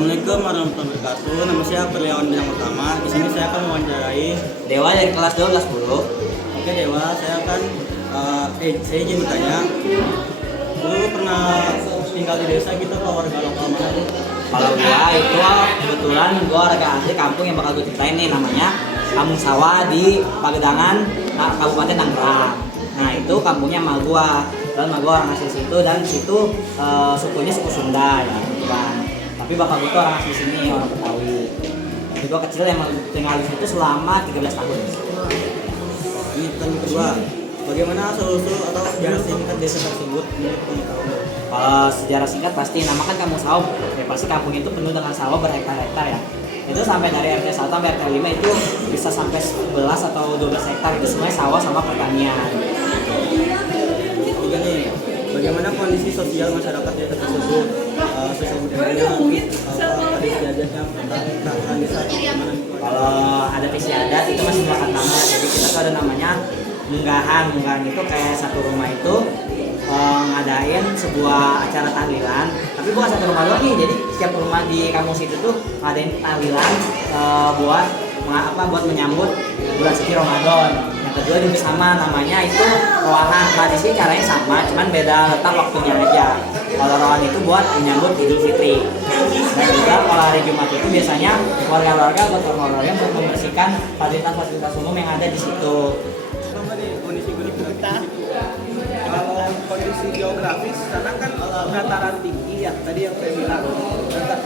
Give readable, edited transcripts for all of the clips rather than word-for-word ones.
Assalamualaikum warahmatullahi wabarakatuh. Nama saya Perliawan Bintang Utama. Di sini saya akan mewawancarai Dewa dari kelas 12 bro. Oke Dewa, saya akan saya izin bertanya. Lu pernah tinggal di desa gitu atau warga lokal mana tuh? Kalau gua itu kebetulan gua warga asli kampung yang bakal gue ceritain nih, namanya Kampung Sawah di Pagedangan, Kabupaten Tangerang. Nah itu kampungnya emak gua, dan emak gua orang asli situ, dan situ sukunya suku Sunda ya kan. Tapi bapak gua tuh orang asli sini, orang Betawi. Jadi gua kecil emang tinggal di situ selama 13 tahun. Ini pertanyaan kedua. Bagaimana asal-usul atau sejarah singkat desa tersebut menurut pengetahuan? Kalau sejarah singkat pasti namakan Kampung Sawah, ya pasti kampung itu penuh dengan sawah berhektar-hektar ya. Itu sampai dari RT 1 sampai RT 5 itu bisa sampai 11 atau 12 hektar, itu semuanya sawah sama pertanian. Tiga nih, bagaimana kondisi sosial masyarakat desa tersebut? Sosial budayanya, adat istiadatnya, peraturan desa, bagaimana? Kalau adat istiadat itu masih melekat lama, jadi kita tuh ada namanya munggahan itu kayak satu rumah itu ngadain sebuah acara tahlilan, tapi bukan satu rumah doang nih, jadi setiap rumah di kampung situ tuh ngadain tahlilan buat menyambut bulan suci Ramadan. Yang kedua juga sama, namanya itu rowahan, tradisi caranya sama, cuman beda letak waktunya aja. Kalau rowahan itu buat menyambut Idul Fitri, dan juga kalau hari Jumat itu biasanya warga-warga gotong royong untuk membersihkan fasilitas umum yang ada di situ. Kalau kondisi geografis, karena kan dataran tinggi ya, tadi yang saya bilang.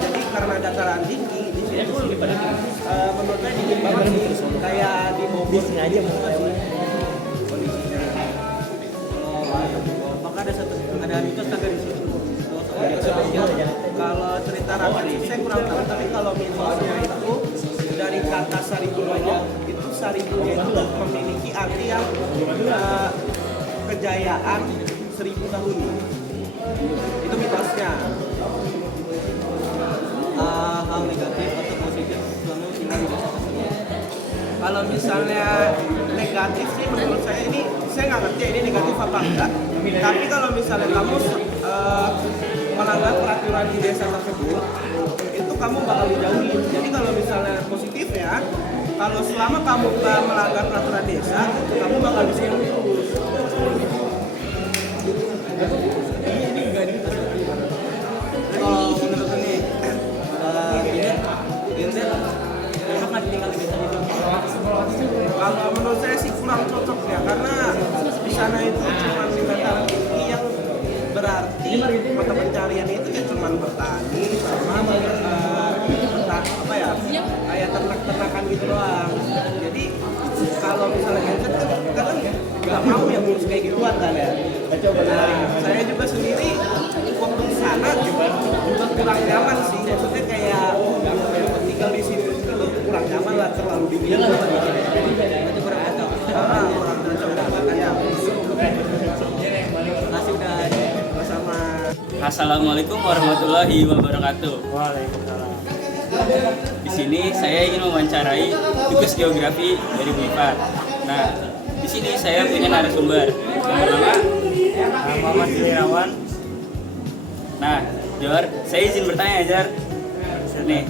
Jadi karena dataran tinggi di sini menurut saya dingin banget sih, kayak di Bogor aja kondisinya. Maka ada mitos kagak di situ. Kalau cerita rakyat sih saya kurang tahu, tapi kalau mitosnya itu dari kata Saribu aja, itu Saribunya itu memiliki arti yang kejayaan 1000 tahun. Itu mitosnya. Hal negatif atau positif selama tinggal di desa tersebut? Kalau misalnya negatif sih menurut saya ini, saya nggak ngerti ini negatif apa enggak. Tapi kalau misalnya kamu melanggar peraturan di desa tersebut, itu kamu bakal dijauhin. Jadi kalau misalnya positif ya, kalau selama kamu nggak melanggar peraturan desa, kamu bakal disayang terus. Kalau menurut ini, enak nggak tinggal di desa itu? Kalau menurut saya sih kurang cocok ya, karena di sana itu cuma dataran tinggi yang berarti mata pencarian itu ya cuma bertani sama kayak ternak-ternakan gitu doang. Jadi kalau misalnya gadget kan kadang nggak mau yang ngurus kayak gituan kan ya. Nah, saya juga sendiri waktu di sana juga kurang nyaman sih. Maksudnya kayak tinggal di sini itu kurang nyaman lah, terlalu dingin. Itu kurang cocok. Kurang cocok makanya. Masih udah Bersama. Assalamualaikum warahmatullahi wabarakatuh. Waalaikumsalam. Di sini saya ingin mewawancarai tugas geografi dari Unpad. Nah, di sini saya punya narasumber yang bernama Muhammad Irawan. Nah, Jor, saya izin bertanya Jar. Nih,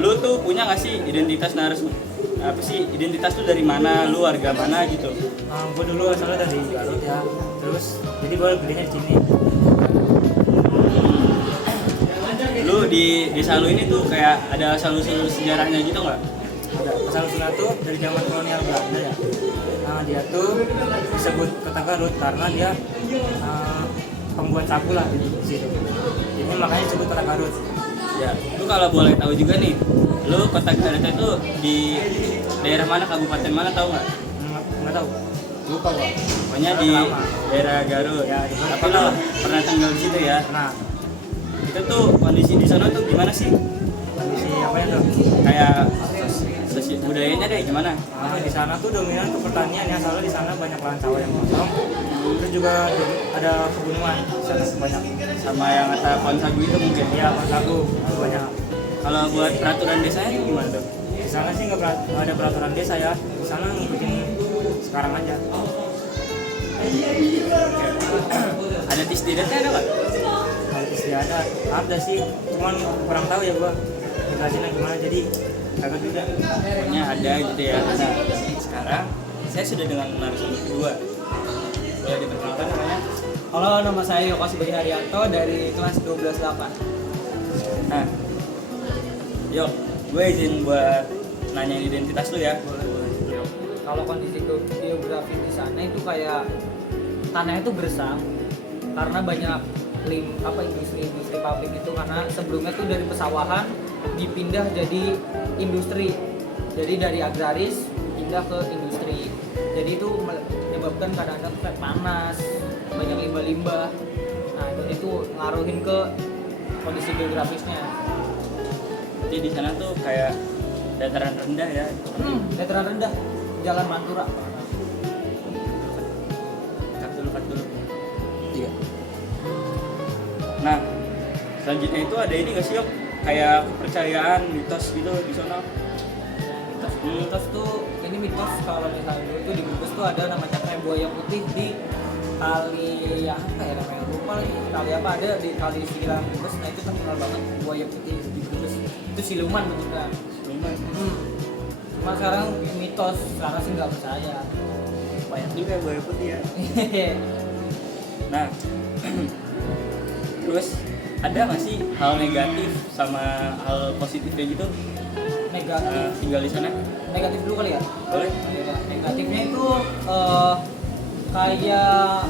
lu tuh punya nggak sih identitas apa sih identitas tuh dari mana, lu warga mana gitu? Gue dulu asalnya dari Garut ya, terus jadi gue gedenya di sini. Lu di desa lu ini tuh kayak ada asal-usul sejarahnya gitu nggak? Ada asal usulnya tuh dari zaman kolonial Belanda ya. Nah dia tuh disebut kota Garut karena dia pembuat sapu lah di situ. Jadi makanya disebut kota Garut. Ya, lu kalau boleh tahu juga nih, lu kota Garut itu di daerah mana, kabupaten mana, tahu nggak? Nggak tahu. Lupa gua. Pokoknya di daerah Garut. Ya, Tapi lu pernah tinggal di situ ya? Nah, Itu tuh kondisi di sana tuh gimana sih? kondisi apa ya tuh? Kayak budayanya deh gimana? Nah, di sana tuh dominan tuh pertanian ya, soalnya di sana banyak lahan sawah yang kosong. Terus juga ada pegunungan di sana banyak. Sama yang kata pohon sagu itu mungkin. Iya, pohon sagu banyak. Kalau buat peraturan desanya itu gimana tuh? Di sana sih nggak ada peraturan desa ya. Di sana ngikutin sekarang aja. Ada istiadatnya ada nggak? adat istiadat ada sih, cuman kurang tahu ya gua jelasinnya gimana, jadi agak juga. Pokoknya ada gitu ya. Nah, sekarang saya sudah dengan narasumber kedua. Boleh diperkenalkan namanya? Halo, nama saya Yoko Subagi Haryanto dari kelas 12-8. Nah, yuk, gue izin buat nanyain identitas lu ya. Kalau kondisi geografi di sana itu kayak tanahnya itu gersang karena banyak industri pabrik itu, karena sebelumnya tuh dari pesawahan dipindah jadi industri. Jadi dari agraris pindah ke industri. Jadi itu menyebabkan kadang-kadang kayak panas, banyak limbah-limbah. Nah, itu ngaruhin ke kondisi geografisnya. Jadi di sana tuh kayak dataran rendah ya. Dataran rendah, Jalan Mantura. Cut dulu. Iya. Nah, selanjutnya itu ada ini nggak sih, Yok? Kayak kepercayaan, mitos gitu di sana. Mitos tuh, ini mitos kalau misalnya dulu tuh di Brebes tuh ada namanya kayak buaya putih di kali ya apa ya namanya, lupa nih kali apa, ada di kali Silang Brebes. Nah itu terkenal banget buaya putih di Brebes, itu siluman bentuknya. Cuma sekarang mitos, sekarang sih nggak percaya. Banyak juga buaya putih ya. Nah, terus ada nggak sih hal negatif sama hal positifnya gitu? Negatif, Tinggal di sana? negatif dulu kali ya. Boleh? Negatifnya itu kayak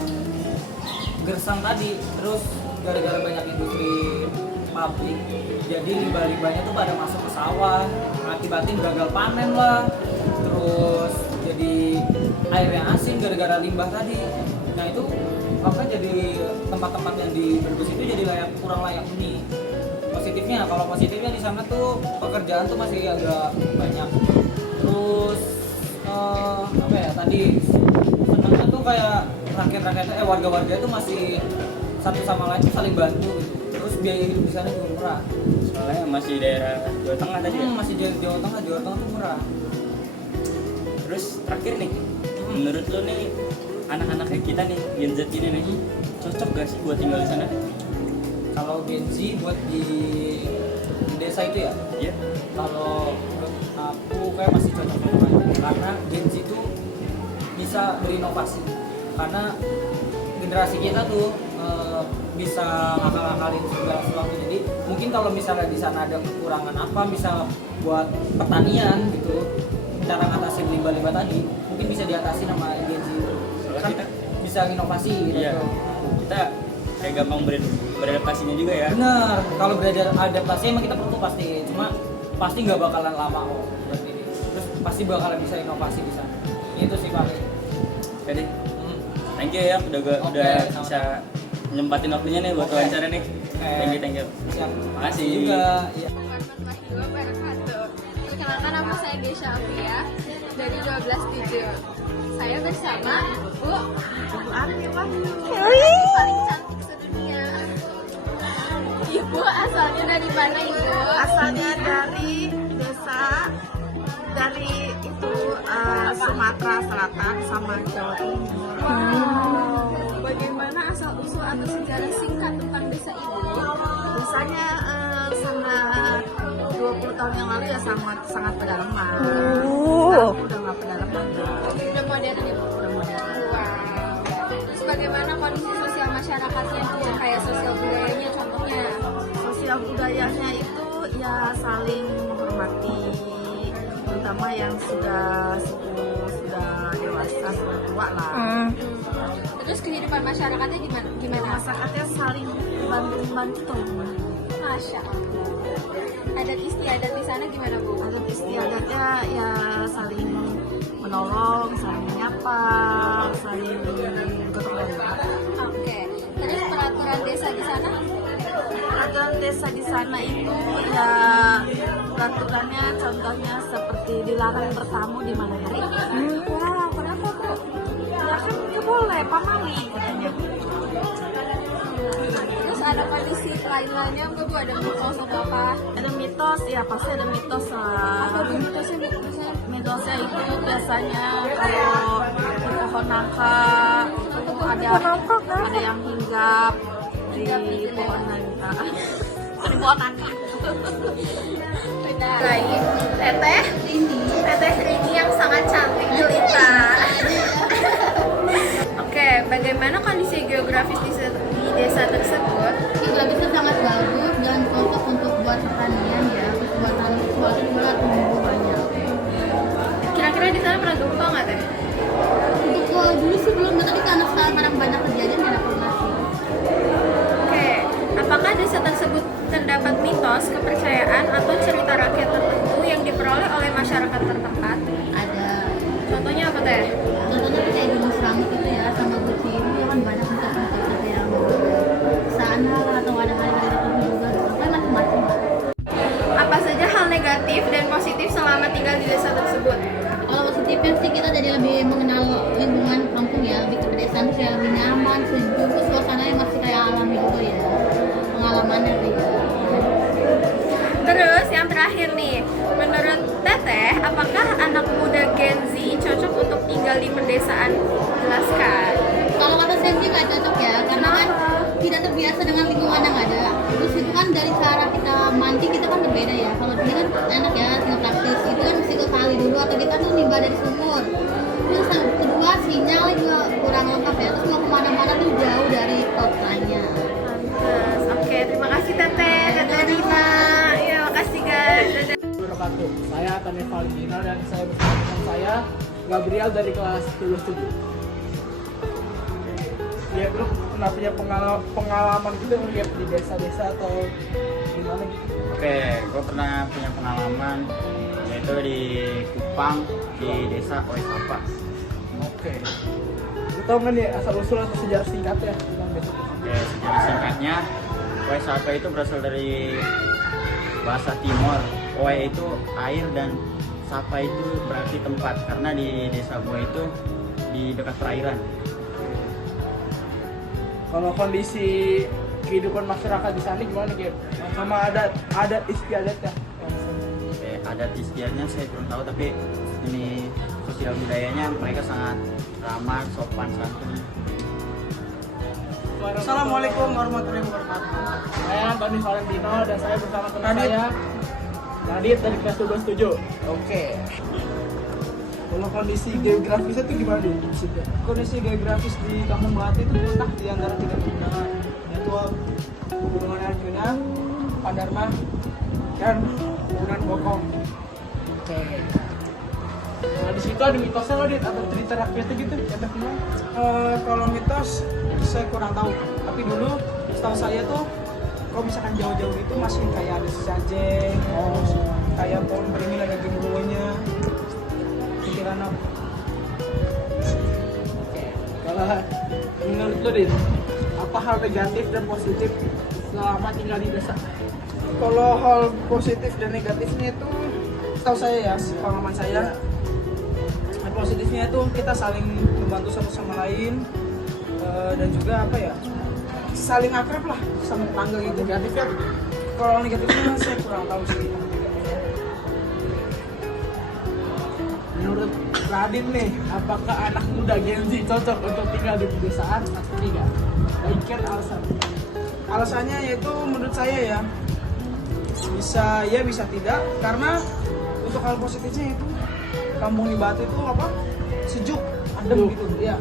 gersang tadi, terus gara-gara banyak industri pabrik, jadi limbah-limbahnya tuh pada masuk ke sawah, ngakibatin gagal panen lah, terus jadi airnya asin gara-gara limbah tadi. Nah itu apa, jadi tempat-tempat yang di Brebes itu jadi kurang layak huni. Kalau positifnya di sana tuh pekerjaan tuh masih agak banyak. Terus apa ya tadi, senangnya tuh kayak rakyat-rakyatnya warga-warga tuh masih satu sama lain tuh saling bantu gitu. Terus biaya hidup di sana juga murah. Soalnya masih daerah Jawa Tengah tadi ya? Masih Jawa Tengah tuh murah. Terus terakhir nih, menurut lo nih anak-anak kayak kita nih, Gen Z ini nih, cocok gak sih buat tinggal di sana? Kalau Gen Z buat di desa itu ya? Iya. Kalau aku kayak masih cocok-cocok aja, karena Gen Z itu bisa berinovasi. Karena generasi kita tuh bisa ngakal-ngakalin segala sesuatu. Jadi mungkin kalau misalnya di sana ada kekurangan apa, bisa buat pertanian gitu, cara ngatasin limbah-limbah tadi, mungkin bisa diatasi sama Gen Z. Kan kita bisa inovasi gitu. Iya. Kita kayak gampang beradaptasinya juga ya. Bener, kalau beradaptasi emang kita perlu pasti, cuma pasti nggak bakalan lama kok buat ini. Terus pasti bakalan bisa inovasi di sana. Itu sih paling. Oke deh. Thank you ya, udah sama-sama. bisa nyempatin waktunya nih buat wawancara nih. Thank you. Siap. Makasih juga. Iya. Warahmatullahi wabarakatuh. Perkenalkan, nama saya Gesha Afia dari 12-7. Saya bersama Bu Arfi Wahyu, paling cantik sedunia. Ibu asalnya dari mana, Ibu? Asalnya dari desa, dari itu Sumatera Selatan sama Jawa Timur. Wow. Bagaimana asal usul atau sejarah singkat tentang desa Ibu? Desanya sangat 20 tahun yang lalu ya sangat pedalaman. Udah nggak pedalaman. Udah modern, Ibu? Udah modern. Wow. Terus bagaimana kondisi sosial masyarakatnya tuh? Kayak sosial budayanya contohnya? Sosial budayanya itu ya saling menghormati, terutama yang sudah dewasa, sudah tua lah. Terus kehidupan masyarakatnya gimana? Masyarakatnya saling bantu-bantu. Masya Allah. Adat istiadat di sana gimana, Bu? Adat istiadatnya ya saling menolong, saling menyapa, saling gotong royong. Oke. Terus peraturan desa di sana? Peraturan desa di sana itu ya peraturannya contohnya seperti dilarang bertamu di malam hari. Wow, kenapa, Bu? Ya kan nggak boleh, pamali katanya. Terus ada kondisi lain-lainnya nggak, Bu? Ada mitos atau apa? Ada mitos, ya pasti ada mitos lah. Apa Bu mitosnya, Bu? Mitosnya itu biasanya kalau di pohon nangka itu ada yang hinggap di pohon nangka. Di pohon nangka. Lain, teteh Rini yang sangat cantik jelita. Oke, bagaimana kondisi geografis di desa tersebut? Geografisnya sangat bagus dan cocok untuk buat pertanian ya, buat tanam sesuatu juga tumbuh banyak. Kira-kira di sana pernah gempa nggak teh? Untuk dulu sih belum, tapi karena sekarang banyak kejadian ada informasi. Oke, apakah desa tersebut terdapat mitos, kepercayaan, atau cerita rakyat tertentu yang diperoleh oleh masyarakat tertempat? Ada Contohnya apa teh? contohnya kayak gunung Selamet itu ya, sama Guci itu kan banyak mitos-mitos yang sana lah, atau ada hal-hal tertentu juga gitu. Kan macam-macam lah. Apa saja hal negatif dan positif selama tinggal di desa tersebut? Kalau positifnya sih kita jadi lebih mengenal lingkungan kampung ya, lebih ke pedesaan sih lebih nyaman, sejuk, terus suasananya masih kayak alami gitu ya, pengalamannya beda. Terus yang terakhir nih, menurut Teteh, apakah anak muda Gen Z cocok untuk tinggal di pedesaan? Jelaskan. Kalau kata saya sih nggak cocok ya, karena kan tidak terbiasa dengan lingkungan yang ada. Terus itu kan dari cara kita mandi kita kan berbeda ya. Kalau dia kan enak ya, tinggal praktis. Itu kan mesti ke kali dulu atau kita tuh nimba dari sumur. Terus yang kedua sinyalnya juga kurang lengkap ya. Terus mau kemana-mana tuh jauh dari kotanya. Pantes. Oke, terima kasih Teteh, Teteh Rina. Ya, makasih guys. Dadah. Wabarakatuh. Saya Tanya Validina dan saya bersama teman saya Gabriel dari kelas 77. Ya, lu pernah punya pengalaman gitu ngeliat di desa-desa atau gimana gitu? Oke, gue pernah punya pengalaman yaitu di Kupang di desa Oesapa. Oke. Lu tau nggak nih asal usul atau sejarah singkatnya? Oke, sejarah singkatnya Oesapa itu berasal dari bahasa Timor. Oe itu air dan Sapa itu berarti tempat karena di desa gue itu di dekat perairan. Kalau kondisi kehidupan masyarakat di sana gimana Gem? Sama adat istiadatnya? Oke, adat istiadatnya saya kurang tahu tapi ini sosial budayanya mereka sangat ramah, sopan santun. Assalamualaikum warahmatullahi wabarakatuh. Saya Tony Valentino dan saya bersama teman saya Nadit dari kelas 27. Oke. Kalau kondisi geografisnya itu gimana di situ? Kondisi geografis di Kampung Melati itu terletak di antara tiga pegunungan, yaitu Pegunungan Arjuna, Pandarma, dan Pegunungan Bokong. Oke. Nah, di situ ada mitosnya nggak, Dit? Atau cerita rakyatnya gitu? Kata gimana? Kalau mitos saya kurang tahu. Tapi dulu setahu saya tuh kalau misalkan jauh-jauh itu masih kayak ada sejajeng, kayak pohon beringin ada genderuwonya. Pikiran apa? Kalau menurut lo, Dit, apa hal negatif dan positif selama tinggal di desa? Kalau hal positif dan negatifnya itu setahu saya ya, pengalaman saya, positifnya itu kita saling membantu satu sama lain, dan juga apa ya, saling akrab lah sama tetangga gitu. Negatifnya, kalau negatifnya saya kurang tahu sih. Menurut Radin nih, apakah anak muda Gen Z cocok untuk tinggal di pedesaan atau tidak? Baikkan alasan. Alasannya yaitu menurut saya ya, bisa ya bisa tidak, karena untuk hal positifnya itu kampung di Batu itu apa, sejuk, adem gitu ya.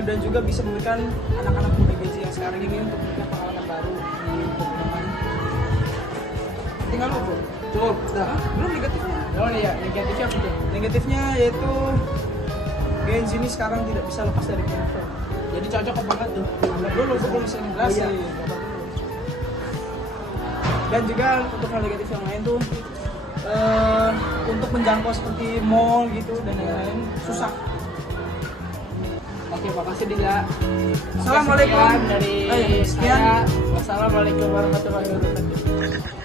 Dan juga bisa memberikan anak-anak muda Gen Z yang sekarang ini untuk memberikan pengalaman baru di pegunungan. Tinggal lu bro. Cukup. Nah, belum negatifnya. Oh iya, negatifnya apa tuh? Negatifnya yaitu Gen Z ini sekarang tidak bisa lepas dari handphone. Jadi cocok apa enggak tuh? Anggap dulu, gue belum bisa ngejelasin. Dan juga untuk hal negatif yang lain tuh, untuk menjangkau seperti mall gitu dan lain-lain susah. Oke, makasih Dila. Assalamualaikum. Dari saya. Wassalamualaikum warahmatullahi wabarakatuh.